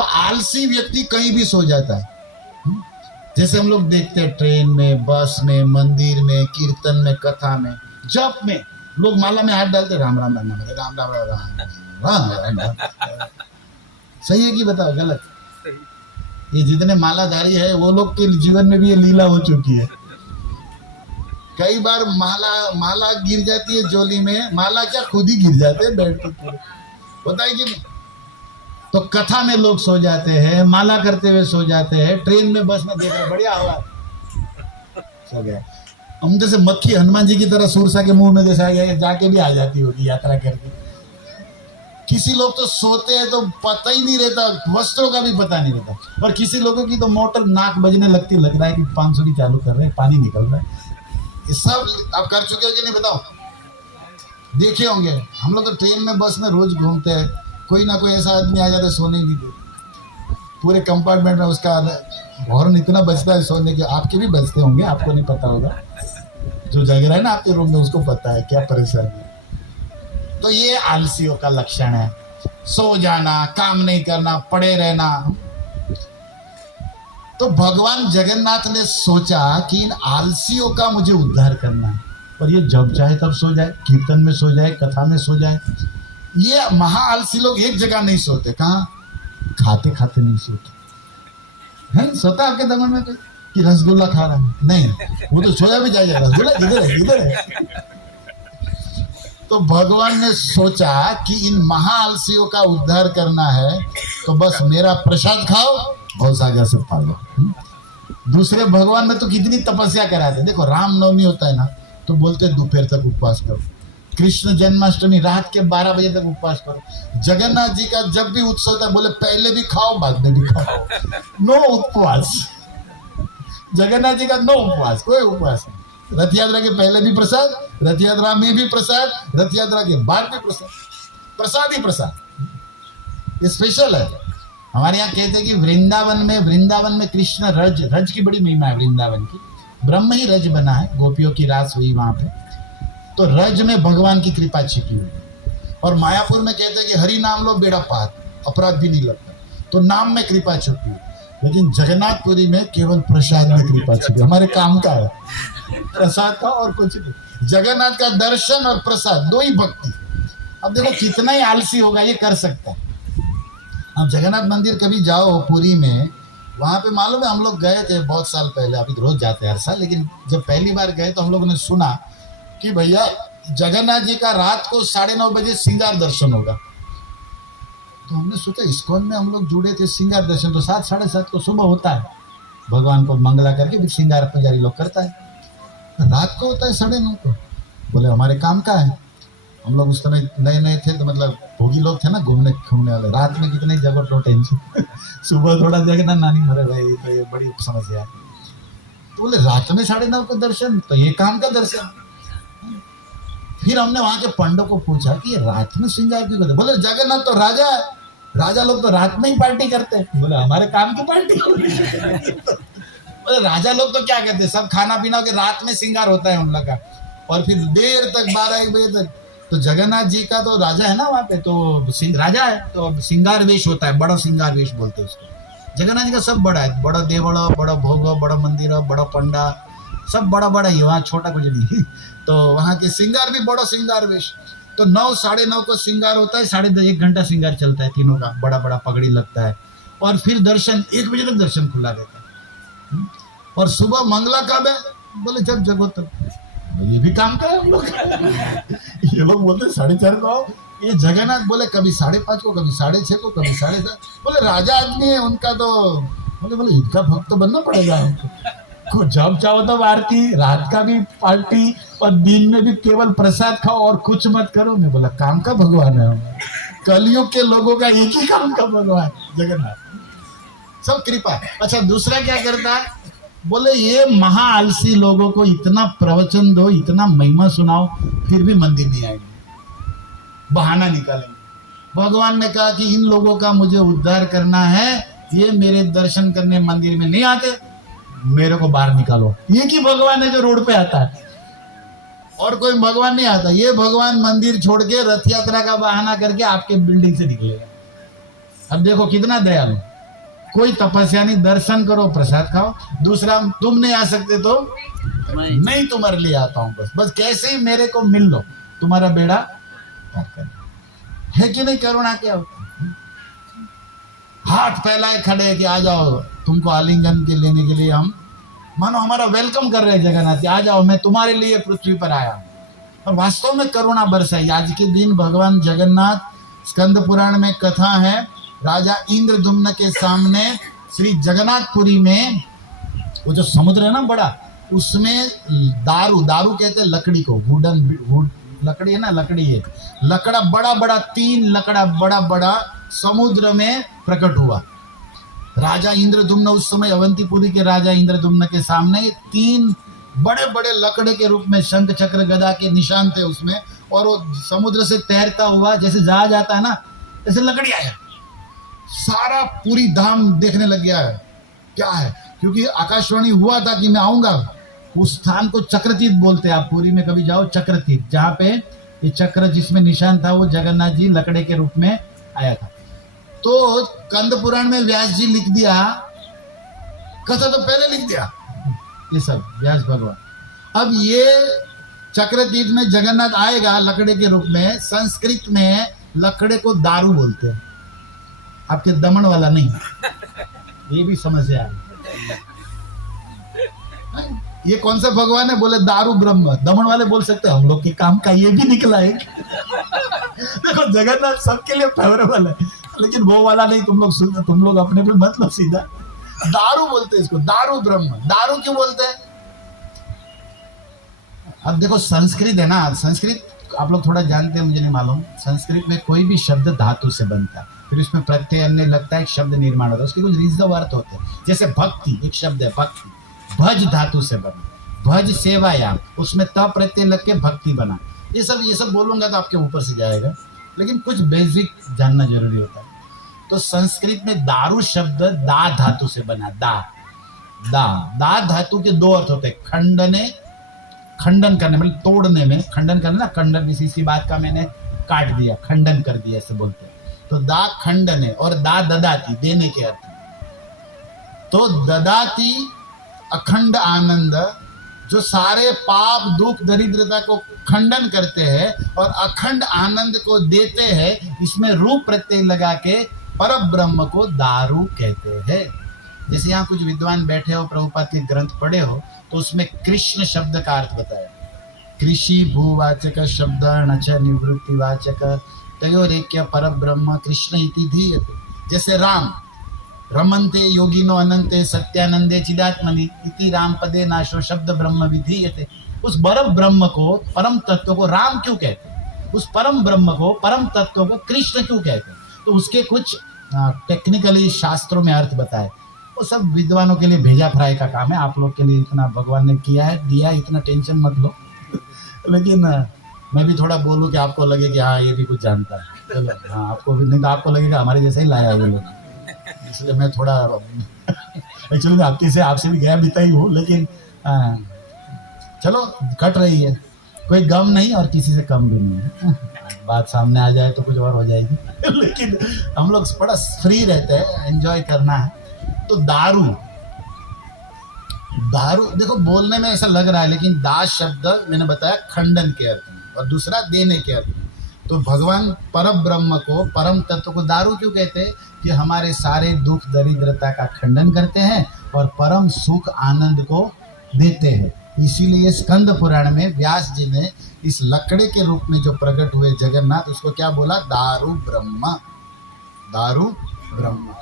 तो आलसी व्यक्ति कहीं भी सो जाता है। जैसे हम लोग देखते हैं ट्रेन में, बस में, मंदिर में, कीर्तन में, कथा में, जप में, लोग माला में हाथ डालते राम राम राम राम राम राम राम राम राम राम। सही है कि बताओ गलत? ये जितने मालाधारी है वो लोग के जीवन में भी ये लीला हो चुकी है। कई बार माला गिर जाती है जोली में, माला क्या खुद ही गिर जाते हैं बैठ के, होता है कि नहीं? तो कथा में लोग सो जाते हैं, माला करते हुए सो जाते हैं, ट्रेन में, बस में देख रहे बढ़िया हवा सो गया। हम जैसे मक्खी हनुमान जी की तरह सुरसा के मुंह में जैसा गया जाके भी आ जाती होगी यात्रा करके। किसी लोग तो सोते हैं तो पता ही नहीं रहता, वस्त्रों का भी पता नहीं रहता। और किसी लोगों की तो मोटर नाक बजने लगती, लग रहा है कि 500 चालू कर रहे हैं, पानी निकल रहा है। ये सब आप कर चुके हो कि नहीं बताओ? देखे होंगे। हम लोग तो ट्रेन में, बस में रोज घूमते हैं, कोई ना कोई ऐसा आदमी आ जाता है सोने के लिए, पूरे कंपार्टमेंट में उसका हॉर्न इतना बजता है सोने के। आपके भी बजते होंगे, आपको नहीं पता होगा, जो जग रहा है ना आपके रूम में उसको पता है क्या परेशानी है। तो ये आलसियों का लक्षण है, सो जाना, काम नहीं करना, पड़े रहना। तो भगवान जगन्नाथ ने सोचा कि इन आलसियों का मुझे उद्धार करना है, और ये जब चाहे तब सो जाए, कीर्तन में सो जाए, कथा में सो जाए। ये महा आलसी लोग एक जगह नहीं सोते। कहाँ? खाते खाते नहीं सोते हैं। सोता आपके दिमाग में कि रसगुल्ला खा रहा है? नहीं, वो तो सोया भी जाएगा, रसगुल्ला इधर है, इधर है। तो भगवान ने सोचा कि इन महा आलसियों का उद्धार करना है, तो बस मेरा प्रसाद खाओ, भवसागर से पार लो। दूसरे भगवान में तो कितनी तपस्या कराते। देखो रामनवमी होता है ना, तो बोलते दोपहर तक उपवास करो। कृष्ण जन्माष्टमी रात के 12 बजे तक उपवास करो। जगन्नाथ जी का जब भी उत्सव होता है, बोले पहले भी खाओ बाद में भी खाओ, नो उपवास। जगन्नाथ जी का नो उपवास, कोई उपवास नहीं। रथ यात्रा के पहले भी प्रसाद, रथ यात्रा में भी प्रसाद, रथ यात्रा के बाद भी प्रसाद, प्रसाद ही प्रसाद। ये स्पेशल है। हमारे यहाँ कहते हैं कि वृंदावन में कृष्ण रज की बड़ी महिमा है। वृंदावन की ब्रह्म ही रज बना है, गोपियों की रास हुई वहां पे, तो रज में भगवान की कृपा छिपी हुई। और मायापुर में कहते हैं कि हरि नाम लो बेड़ा पार, अपराध भी नहीं लगता, तो नाम में कृपा छिपी हुई। लेकिन जगन्नाथपुरी में केवल प्रसाद में कृपा छिपी। हमारे काम का है प्रसाद का और कुछ नहीं। जगन्नाथ का दर्शन और प्रसाद, दो ही भक्ति। अब देखो कितना ही आलसी होगा ये कर सकता है। अब जगन्नाथ मंदिर कभी जाओ पुरी में, वहां पे मालूम है हम लोग गए थे बहुत साल पहले, अभी तो रोज जाते हैं हर साल, लेकिन जब पहली बार गए तो हम लोगों ने सुना कि भैया जगन्नाथ जी का रात को 9:30 बजे श्रृंगार दर्शन होगा। तो हमने सोचा इस्कॉन में हम लोग जुड़े थे, श्रृंगार दर्शन तो 7, 7:30 को सुबह होता है, भगवान को मंगला करके फिर श्रृंगार पुजारी लोग करता है। रात को होता है 9:30 को। बोले हमारे काम का है। हम लोग उस समय नए थे, तो मतलब भोगी लोग थे ना, घूमने वाले। रात में कितने जगह नो टेंशन सुबह थोड़ा जगना नानी मरे भाई, तो ये बड़ी समस्या है। तो बोले रात में 9:30 को दर्शन, तो ये काम का दर्शन। फिर हमने वहां के पंडित को पूछा कि रात में श्रृंगार क्यों करते? बोले जगन्नाथ तो राजा है, राजा लोग तो रात में ही पार्टी करते हैं। बोले हमारे काम की पार्टी बोले राजा लोग तो क्या करते हैं, सब खाना पीना के रात में श्रृंगार होता है उन लोग का, और फिर देर तक 12-1 बजे तक। तो जगन्नाथ जी का तो राजा है ना वहाँ पे, तो राजा है, तो श्रृंगार वेश होता है, बड़ा श्रृंगार वेश बोलते हैं उसको। जगन्नाथ जी का सब बड़ा है, बड़ा देवड़ा, बड़ा भोग, बड़ा मंदिर, बड़ा पंडा, सब बड़ा बड़ा ही। वहाँ छोटा कुछ नहीं। तो वहाँ के श्रृंगार भी बड़ा श्रृंगार वेश। तो 9, 9:30 को श्रृंगार होता है, 10:30 1 घंटा श्रृंगार चलता है तीनों का, बड़ा बड़ा पगड़ी लगता है, और फिर दर्शन 1 बजे तक दर्शन खुला रहता है। और सुबह मंगला कब है? बोले जब जगो तब। ये भी काम का है हम लोग ये लोग बोलते 4:30 को आओ। ये जगन्नाथ बोले कभी 5:30 को, कभी 6:30 को, कभी 7:30। बोले राजा आदमी है उनका, तो बोले इनका भक्त तो बनना पड़ेगा हमको। जब चाहो तब आरती, रात का भी पार्टी, और दिन में भी केवल प्रसाद खाओ और कुछ मत करो। मैं बोला काम का भगवान है, कलयुग के लोगों का एक ही काम का भगवान जगन्नाथ, सब कृपा। अच्छा दूसरा क्या करता है? बोले ये महा आलसी लोगों को इतना प्रवचन दो, इतना महिमा सुनाओ, फिर भी मंदिर नहीं आएंगे, बहाना निकालेंगे। भगवान ने कहा कि इन लोगों का मुझे उद्धार करना है, ये मेरे दर्शन करने मंदिर में नहीं आते, मेरे को बाहर निकालो। ये की भगवान है जो रोड पे आता है, और कोई भगवान नहीं आता। ये भगवान मंदिर छोड़ के रथ यात्रा का बहाना करके आपके बिल्डिंग से निकलेगा। अब देखो कितना दयालु। कोई तपस्या नहीं, दर्शन करो, प्रसाद खाओ। दूसरा, तुम नहीं आ सकते तो मैं तुम्हारे लिए आता हूँ, बस कैसे ही मेरे को मिल लो, तुम्हारा बेड़ा पार कर। है कि नहीं करुणा? क्या हाथ फैलाए खड़े कि आ जाओ, तुमको आलिंगन के लेने के लिए हम, मानो हमारा वेलकम कर रहे हैं जगन्नाथ जी, आ जाओ, मैं तुम्हारे लिए पृथ्वी पर आया हूँ। और वास्तव में करुणा बरसाई। आज के दिन भगवान जगन्नाथ, स्कंद पुराण में कथा है, राजा इंद्रदुम्न के सामने श्री जगन्नाथपुरी में वो जो समुद्र है ना बड़ा, उसमें दारू, दारू कहते हैं लकड़ी को, वुडन लकड़ी है ना, लकड़ी है, लकड़ा बड़ा बड़ा, 3 लकड़ा बड़ा बड़ा समुद्र में प्रकट हुआ। राजा इंद्रदुम्न उस समय अवंतीपुरी के राजा इंद्रदुम्न के सामने 3 बड़े बड़े लकड़े के रूप में शंख चक्र गदा के निशान थे उसमें, और वो समुद्र से तैरता हुआ जैसे जहाज आता है ना, ऐसे लकड़ी आया। सारा पूरी धाम देखने लग गया है क्या है, क्योंकि आकाशवाणी हुआ था कि मैं आऊंगा। उस स्थान को चक्रतीर्थ बोलते हैं, आप पुरी में कभी जाओ चक्रतीर्थ, जहाँ पे ये चक्र जिसमें निशान था वो जगन्नाथ जी लकड़े के रूप में आया था। तो कंद पुराण में व्यास जी लिख दिया, कथा तो पहले लिख दिया ये सब व्यास भगवान। अब ये चक्रतीर्थ में जगन्नाथ आएगा लकड़े के रूप में, संस्कृत में लकड़े को दारू बोलते हैं, आपके दमन वाला नहीं, ये भी समस्या है। ये कौन सा भगवान है? बोले दारू ब्रह्म। दमन वाले बोल सकते हैं, हम लोग के काम का ये भी निकला है। देखो जगन्नाथ सबके लिए फेवरेबल है, लेकिन वो वाला नहीं, तुम लोग अपने पे मत लो सीधा। दारू बोलते हैं इसको, दारू ब्रह्म। दारू क्यों बोलते हैं? अब देखो संस्कृत है ना, संस्कृत आप लोग थोड़ा जानते हैं, मुझे नहीं मालूम। संस्कृत में कोई भी शब्द धातु से बनता है, फिर उसमें प्रत्यय अन्य लगता है, एक शब्द निर्माण होता है, उसके कुछ रिजर्व अर्थ होते हैं। जैसे भक्ति, एक शब्द है भक्ति, भज धातु से बना, भज सेवायाम, उसमें त प्रत्यय लग के भक्ति बना। ये सब बोलूंगा तो आपके ऊपर से जाएगा, लेकिन कुछ बेसिक जानना जरूरी होता है। तो संस्कृत में दारू शब्द दा धातु से बना, दा धातु के 2 अर्थ होते हैं। खंडने, खंडन करने मतलब तोड़ने में, खंडन करना ना, खंडन किसी बात का मैंने काट दिया, खंडन कर दिया, ऐसे बोलते हैं। तो दा खंडने और दा ददाती, देने के अर्थ। तो ददाती अखंड आनंद, जो सारे पाप दुख दरिद्रता को खंडन करते हैं और अखंड आनंद को देते हैं, इसमें रूप प्रत्यय लगा के पर ब्रह्म को दारू कहते हैं। जैसे यहाँ कुछ विद्वान बैठे हो, प्रभुपाद के ग्रंथ पढ़े हो, तो उसमें कृष्ण शब्द का अर्थ बताया। कृषि भूवाचक शब्द नच निवृत्तिवाचक तयोरेक्य पर ब्रह्म कृष्ण इति धीयते। जैसे राम, रमन्ते योगिनो अनंते सत्यानंदे चिदात्मनि इति राम पदे नाशो शब्द ब्रह्म विधीयते। उस परम ब्रह्म को, परम तत्व को राम क्यों कहते हैं? उस परम ब्रह्म को, परम तत्व को कृष्ण क्यों कहते हैं? तो उसके कुछ टेक्निकली शास्त्रों में अर्थ बताए। वो सब विद्वानों के लिए भेजा फ्राई का काम है, आप लोग के लिए इतना भगवान ने किया है, दिया, इतना टेंशन मत लो। लेकिन मैं भी थोड़ा बोलूँ कि आपको लगे कि हाँ ये भी कुछ जानता है, चलो हाँ, आपको भी नहीं तो आपको लगेगा हमारे जैसे ही लाया वो लोग, इसलिए मैं थोड़ा एक्चुअली आपसे भी गया बीता ही हूँ, लेकिन चलो कट रही है, कोई गम नहीं और किसी से कम भी नहीं है। बात सामने आ जाए तो कुछ और हो जाएगी। लेकिन हम लोग बड़ा फ्री रहते हैं, एंजॉय करना है। तो दारू देखो बोलने में ऐसा लग रहा है, लेकिन दा शब्द मैंने बताया खंडन के अर्थ में, और दूसरा देने के अर्थ में। तो भगवान परम ब्रह्म को, परम तत्व को दारू क्यों कहते हैं? कि हमारे सारे दुख दरिद्रता का खंडन करते हैं और परम सुख आनंद को देते हैं। इसीलिए स्कंद पुराण में व्यास जी ने इस लकड़े के रूप में जो प्रकट हुए जगन्नाथ, उसको क्या बोला? दारू ब्रह्म, दारू ब्रह्म।